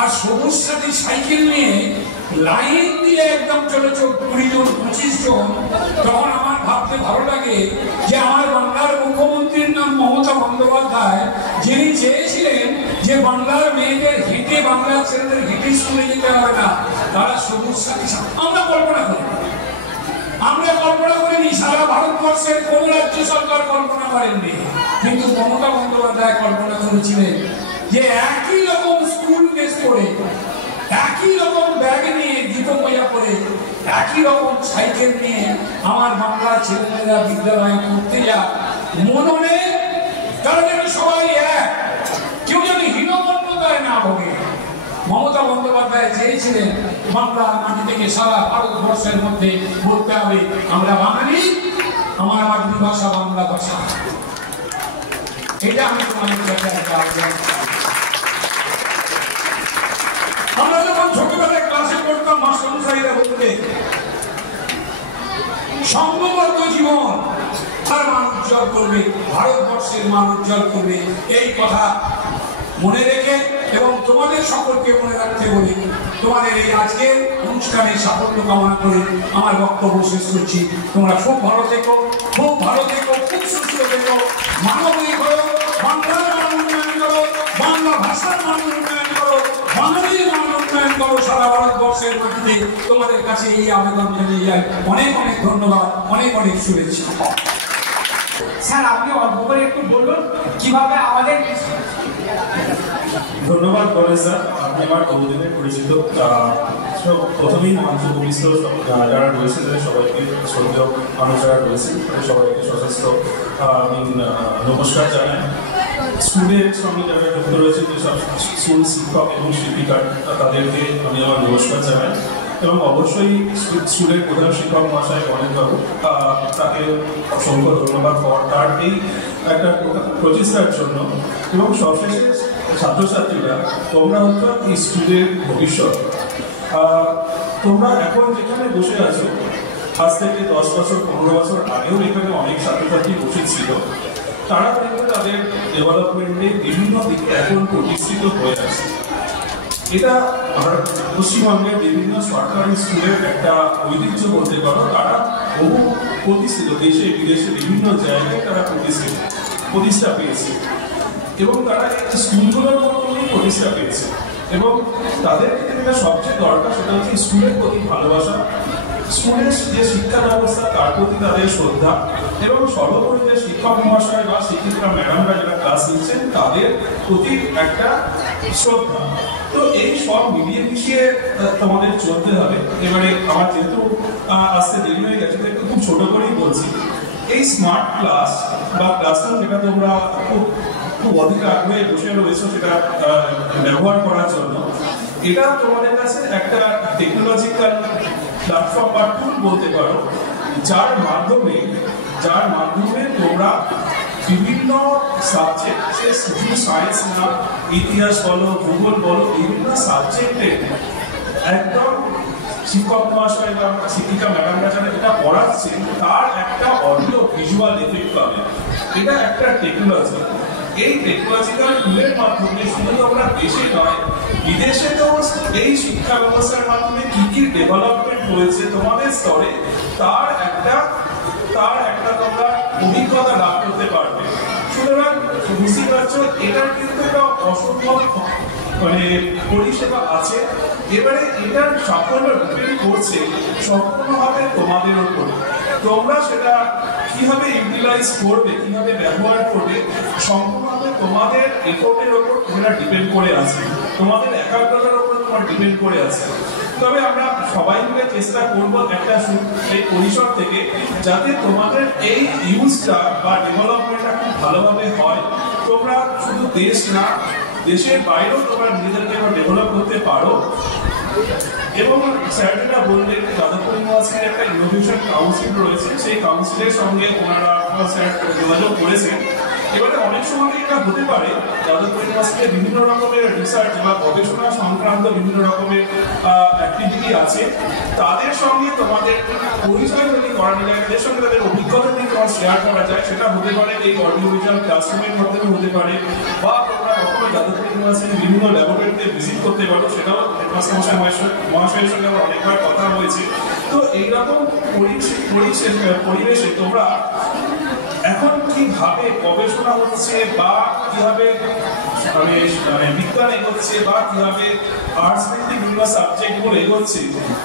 আর সবুজ সাথী সাইকেল নিয়ে লাইন দিয়ে একদম চলেছ 20 জন 25 জন, তখন আমার ভাবতে ভালো লাগে যে আমার বাংলার মুখ্যমন্ত্রীর নাম মমতা বন্দ্যোপাধ্যায়, যিনি চেয়েছিলেন যে বাংলার মেয়েদের হেঁটে, বাংলার ছেলেদের হেঁটে স্কুলে যেতে হবে না, তারা সবুজ সাথী। আমরা কল্পনা করিনি, সারা ভারতবর্ষের কোন রাজ্য সরকার কল্পনা করেননি, কিন্তু মমতা বন্দ্যোপাধ্যায় কল্পনা করেছিলেন যে একই রকম স্কুল ড্রেস পরে, একই রকম ব্যাগ নিয়ে, জুতো মোজা পরে, একই রকম সাইকেল নিয়ে আমার বাংলার ছেলেমেয়েরা বিদ্যালয়ে পড়তে যাক, মননে তারা যেন সবাই এক, কেউ যেন হীনমন্যতায় না ভোগে। মমতা বন্দ্যোপাধ্যায় চেয়েছিলেন বাংলা মাটি থেকে সারা ভারতবর্ষের মধ্যে বলতে হবে আমরা বাঙালি, আমার মাতৃভাষা বাংলা ভাষা। এটা আমি তোমাদের কাছে একটা আবেদন। আমরা যখন ছোটবেলায় ক্লাসে পড়তাম, মাস্টারমশাইরা বলতেন সংঘবদ্ধ জীবন তার মান উজ্জ্বল করবে, ভারতবর্ষের মান উজ্জ্বল করবে। এই কথা মনে রেখে এবং তোমাদের সকলকে মনে রাখতে বলি, তোমাদের এই আজকের অনুষ্ঠানের সাফল্য কামনা করে আমার বক্তব্য শেষ করছি। তোমরা খুব ভালো থেকো, খুব ভালো থেকো, খুব সুস্থ থেকো, মানবিক হও, বাংলার মান উন্নয়ন করো, বাংলা ভাষার মান উন্নয়ন করো, বাঙালির মান উন্নয়ন করো সারা ভারতবর্ষের মাটিতে। তোমাদের কাছে এই আবেদন জানিয়ে যাই। অনেক অনেক ধন্যবাদ, অনেক অনেক শুভেচ্ছা। স্যার, আপনি অল্প করে একটু বলুন কিভাবে আমাদের। ধন্যবাদ বলে স্যার, আপনি আমার বহুদিনের পরিচিত। প্রথমেই মঞ্চ ভূমিষ্ঠ যারা রয়েছে তাদের সবাইকে, শ্রদ্ধেয় মানুষ যারা রয়েছে তাদের সবাইকে সশস্ত্র আমি নমস্কার জানাই। স্কুলের সঙ্গে যারা যুক্ত রয়েছে যেসব স্কুল শিক্ষক এবং শিক্ষিকা, তাদেরকে আমি আমার নমস্কার জানাই। এবং অবশ্যই স্কুলের প্রধান শিক্ষক মহাশয় অনেকবাবু, তাকে অসংখ্য ধন্যবাদ তার এই একটা প্রচেষ্টার জন্য। এবং সবশেষে ছাত্রছাত্রীরা, তোমরা হচ্ছে এই স্কুলের ভবিষ্যৎ। তোমরা এখন যেখানে বসে আছো, আজ থেকে 10 বছর 15 বছর আগেও এখানে অনেক ছাত্রছাত্রী বসেছিল, তারা কিন্তু তাদের ডেভেলপমেন্টে বিভিন্ন দিকে এখন প্রতিষ্ঠিত হয়ে আছে। এটা পশ্চিমবঙ্গের বিভিন্ন সরকারি স্কুলের একটা ঐতিহ্য বলতে পারো। তারা বহু প্রতিষ্ঠিত, দেশে বিদেশে বিভিন্ন জায়গায় তারা প্রতিষ্ঠা পেয়েছে এবং তারা এই স্কুলগুলোর মধ্যেই প্রতিষ্ঠা পেয়েছে। এবং তাদের ক্ষেত্রে সবচেয়ে দরকার সেটা হচ্ছে স্কুলের প্রতি ভালোবাসা, স্কুলের যে শিক্ষা ব্যবস্থা তার প্রতি তাদের শ্রদ্ধা, এবং সর্বোপরি যে শিক্ষক মহাশয় বা শিক্ষিকা ম্যাডামরা যারা ক্লাস নিচ্ছেন তাদের প্রতি একটা শ্রদ্ধা। তো এই সব মিলিয়ে মিশিয়ে তোমাদের চলতে হবে। এবারে আমার যেহেতু আসতে দেরি হয়ে গেছে, তো একটু খুব ছোট করেই বলছি। এই স্মার্ট ক্লাস বা ক্লাসরুম যেটা তোমরা খুব অধিক আগ্রহে বসে রয়েছে সেটা ব্যবহার করার জন্য, এটা তোমাদের কাছে একটা টেকনোলজিক্যাল প্ল্যাটফর্ম বা টুল বলতে পারো, যার মাধ্যমে তোমরা বিভিন্ন সাবজেক্ট, সে শুধু সায়েন্স না, ইতিহাস বলো, ভূগোল বলো, বিভিন্ন সাবজেক্টে একদম শিক্ষক মহাশয় বা শিক্ষিকা ম্যাডামরা যারা এটা পড়াচ্ছে তার একটা অডিও ভিজুয়াল এফেক্ট পাবে। এটা একটা টেকনোলজি। এই টেকনোলজিক্যাল টুলের মাধ্যমে শুধু আমরা দেশে নয়, বিদেশে তো এই শিক্ষা ব্যবস্থার মাধ্যমে কি কি ডেভেলপমেন্ট হয়েছে তোমাদের স্তরে, তার একটা তোমরা অভিজ্ঞতা লাভ করতে পারবে। সুতরাং বুঝতেই পারছো এটার কিন্তু একটা অসম্ভব পরিষেবা আছে। এবারে এটার সাফল্য ডিপেন্ড করছে সম্পূর্ণভাবে তোমাদের উপর। তোমরা সেটা কিভাবে ইউটিলাইজ করবে, কিভাবে ব্যবহার করবে, সম্পূর্ণভাবে তোমাদের এফোর্টের উপর তোমরা ডিপেন্ড করে আছে, তোমাদের একাগ্রতার উপর তোমার ডিপেন্ড করে আছে। তবে আমরা সবাই মিলে চেষ্টা করবো একটা এই পরিসর থেকে, যাতে তোমাদের এই ইউজটা বা ডেভেলপমেন্টটা খুব ভালোভাবে হয়। তোমরা শুধু দেশ না, দেশের বাইরেও তোমরা নিজেদেরকে ডেভেলপ করতে পারো। এবং স্যার যেটা বললেন, যাদবপুর ইউনিভার্সিটির একটা ইনোভেশন কাউন্সিল রয়েছে, সেই কাউন্সিলের সঙ্গে ওনারা স্যার যোগাযোগ করেছেন এবারে অনেক সময় এটা হতে পারে যাদবপুর ইউনিভার্সিটিতে বিভিন্ন রকমের রিসার্চ বা গবেষণা সংক্রান্ত বিভিন্ন রকমের অ্যাক্টিভিটি আছে, তাদের সঙ্গে তোমাদের পরিচয় যদি করানো যায়, তাদের সঙ্গে তাদের অভিজ্ঞতা যদি তোমার শেয়ার করা যায়, সেটা হতে পারে এই অডিও ভিজুয়াল ক্লাসরুমের মাধ্যমে হতে পারে, বা তোমরা কখনো যাদবপুর ইউনিভার্সিটির বিভিন্ন ল্যাবরেটরিতে ভিজিট করতে পারো, সেটাও হেডমাস্টার মহাশয়ের সঙ্গে আমার অনেকবার কথা হয়েছে। তো এইরকম পরিবেশে তোমরা এখন কিভাবে গবেষণা হচ্ছে বা কিভাবে মানে বিজ্ঞান এগোচ্ছে বা কিভাবে আর্টস ভিত্তিক বিভিন্ন সাবজেক্ট গুলো এগোচ্ছে,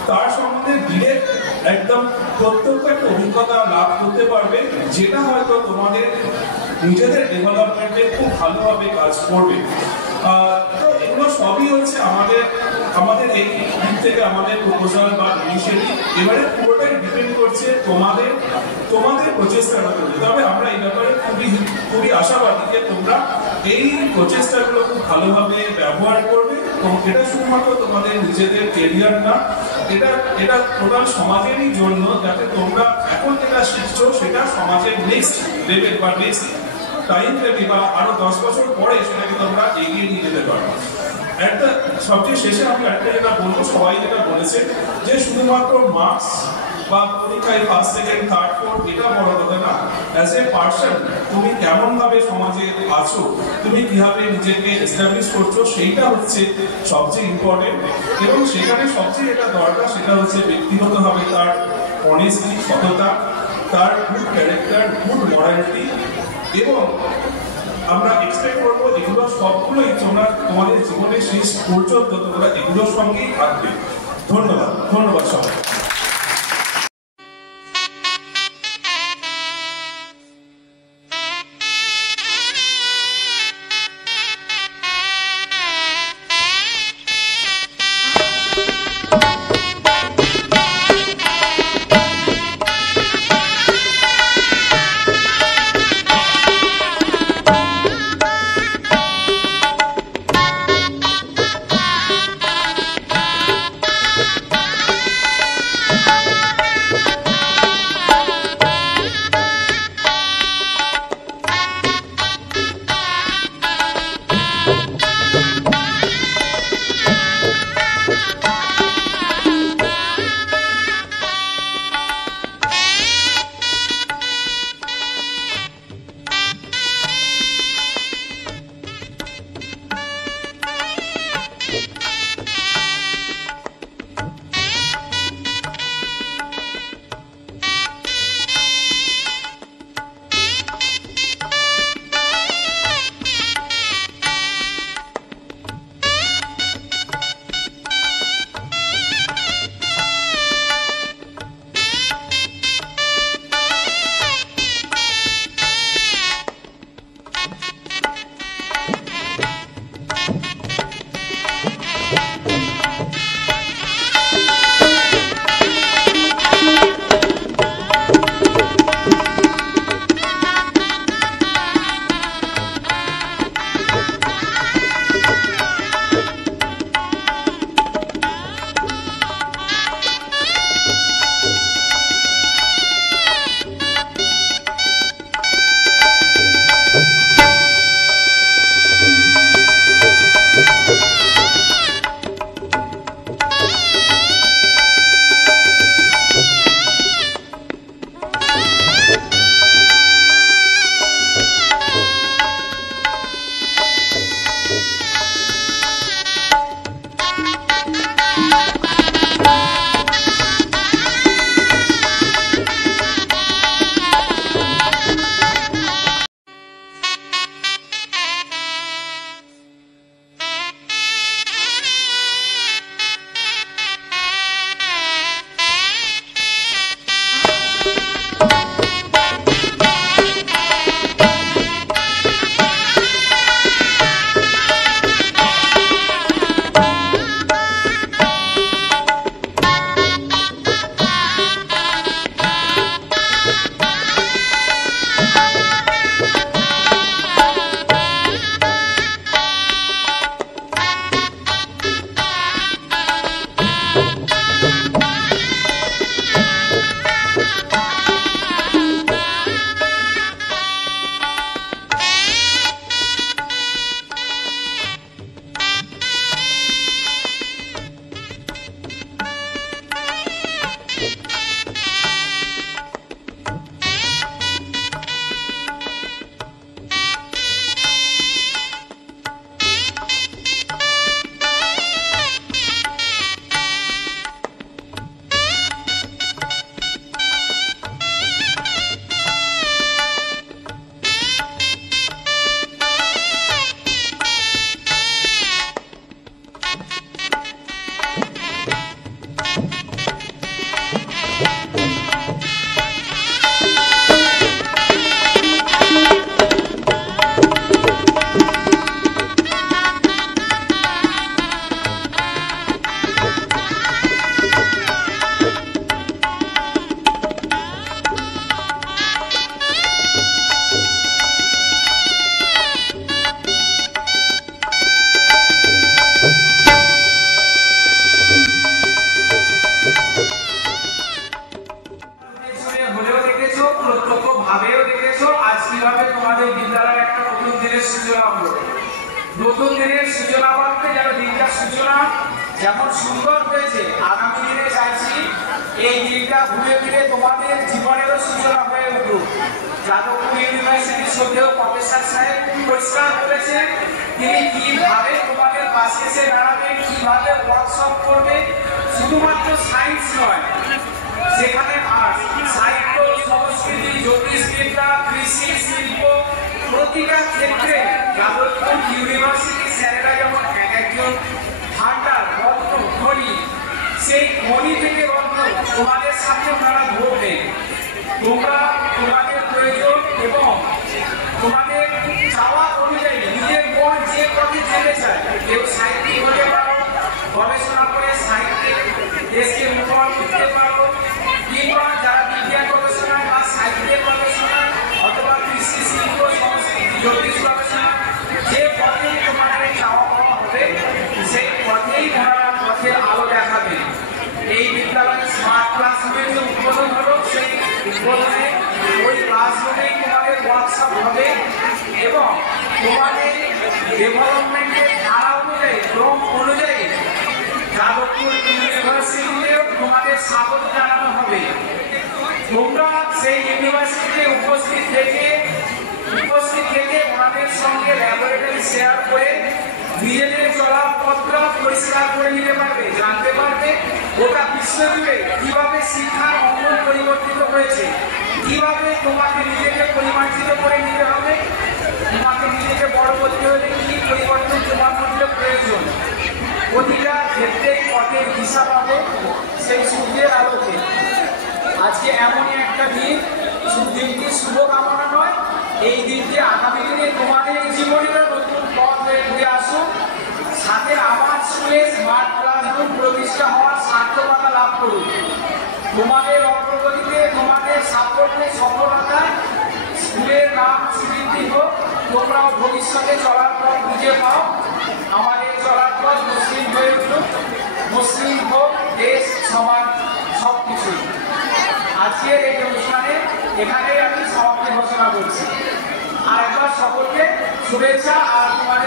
তার সম্বন্ধে ডিরেক্ট একদম প্রত্যক্ষ একটা অভিজ্ঞতা লাভ করতে পারবে, যেটা হয়তো তোমাদের নিজেদের ডেভেলপমেন্টে খুব ভালোভাবে কাজ করবে। তো এগুলো সবই হচ্ছে আমাদের এই দিক থেকে আমাদের প্রপোজাল বা ইনিশিয়েটিভ। এবারে পুরোটাই ডিপেন্ড করছে তোমাদের প্রচেষ্টার উপরে। তবে আমরা এই ব্যাপারে খুবই আশাবাদী যে তোমরা এই প্রচেষ্টাগুলো খুব ভালোভাবে ব্যবহার করবে, এবং এটা শুধুমাত্র তোমাদের নিজেদের কেরিয়ার না, এটা টোটাল সমাজেরই জন্য, যাতে তোমরা এখন যেটা শিখছো সেটা সমাজের নেক্সট লেভেল বা নেক্সট টাইম ফ্রেমে বা আরো 10 বছর পরে সেটাকে তোমরা এগিয়ে নিয়ে যেতে পারো। একটা সবচেয়ে শেষে আমি একটা যেটা বলবো, সবাই যেটা বলেছে যে শুধুমাত্র মার্কস বা পরীক্ষায় ফার্স্ট সেকেন্ড থার্ড ফোর্থ এটা বড় কথা না, অ্যাজ এ পার্সন তুমি কেমন ভাবে সমাজে আছো, তুমি কিভাবে নিজেকে এস্টাবলিশ করছো, সেইটা হচ্ছে সবচেয়ে ইম্পর্টেন্ট। এবং সেখানে সবচেয়ে যেটা দরকার সেটা হচ্ছে ব্যক্তিগতভাবে তার অনেস্টি, সততা, তার গুড ক্যারেক্টার, গুড মরালিটি, এবং আমরা এক্সপেক্ট করবো এগুলো সবগুলোই তোমাদের জীবনের শেষ পর্যন্ত তোমরা এগুলোর সঙ্গেই থাকবে। ধন্যবাদ সবাই। নতুন দিনের সূচনা বলতে যেন দিনটার সূচনা যেমন সুন্দর হয়েছে, আগামী দিনে চাইছি এই দিনটা ঘুরে ফিরে তোমাদের জীবনেরও সূচনা হয়ে উঠুক। যাদবপুর ইউনিভার্সিটির সত্ত্বেও প্রফেসর সাহেব পরিষ্কার করেছেন তিনি কিভাবে তোমাদের পাশে এসে দাঁড়াবেন, কিভাবে ওয়ার্কশপ করবে। শুধুমাত্র সায়েন্স নয়, সেখানে আর্টস, সাহিত্য, সংস্কৃতি, জ্যোতিষবিদ্যা, কৃষি, শিল্প, প্রতিটা ক্ষেত্রে যাদবপুর ইউনিভার্সিটি স্যারেরা যেমন এক একজন ভান্ডার রত্ন খনি, সেই খনি থেকে রত্ন তোমাদের সাথে তারা ধরবে। তোমরা তোমাদের প্রয়োজন এবং তোমাদের চাওয়া অনুযায়ী নিজের মন যে পথে যেতে চায়, কেউ সাহিত্যিক হতে পারো, গবেষণা করে সাহিত্যে দেশকে উপহার দিতে পারো, কিংবা যারা বিজ্ঞান গবেষণা বা সাহিত্যের গবেষণা অথবা কৃষি, শিল্প, সংস্কৃতি, জ্যোতিষ গবেষণা, যে পথে তোমাদের চাওয়া পাওয়া হবে সেই পথেই তারা পথের আলো দেখাবে। এই বিদ্যালয়ে স্মার্ট ক্লাসরুমের যে উদ্বোধন হলো, সেই উদ্বোধনে ওই ক্লাসরুমেই তোমাদের ওয়ার্কশপ হবে এবং তোমাদের ডেভেলপমেন্টের ধারা অনুযায়ী, ক্রম অনুযায়ী যাদবপুর ইউনিভার্সিটিতেও তোমাদের স্বাগত জানানো হবে। তোমরা সেই ইউনিভার্সিটিতে উপস্থিত থেকে ওনাদের সঙ্গে ল্যাবরেটরি শেয়ার করে নিজেদের চলাপথ পরিষ্কার করে নিতে পারবে, জানতে পারবে গোটা বিশ্বজুড়ে কিভাবে শিক্ষার অঙ্গন পরিবর্তিত হয়েছে, কিভাবে তোমাকে নিজেকে পরিমার্জিত করে নিতে হবে, তোমাকে নিজেকে বড় করতে হলে কি পরিবর্তন তোমার মধ্যে প্রয়োজন। প্রতিটা ক্ষেত্রেই পথের দিশা পাবে সেই সূর্যের আলোকে। আজকে এমনই একটা দিন, দিনটি শুভকামনা নয়, এই দিনটি আগামী দিনে তোমাদের জীবনের নতুন পথ হয়ে ঘুরে আসুক, সাথে আমার স্কুলে স্মার্ট ক্লাসরুম প্রতিষ্ঠা হওয়ার সার্থকতা লাভ করুক। তোমাদের অগ্রগতিতে, তোমাদের সাফল্যে, সফলতায় স্কুলের নাম সুবৃদ্ধি হোক, তোমরাও ভবিষ্যতে চলার পথ খুঁজে পাও। আমাদের চলার পথ মুসলিম হয়ে উঠুক, মুসলিম হোক দেশ, সমাজ, সব কিছুই। আজকের এই অনুষ্ঠানে এখানেই আমি সমাপ্তি ঘোষণা করছি। আর একবার সকলকে শুভেচ্ছা আর তোমার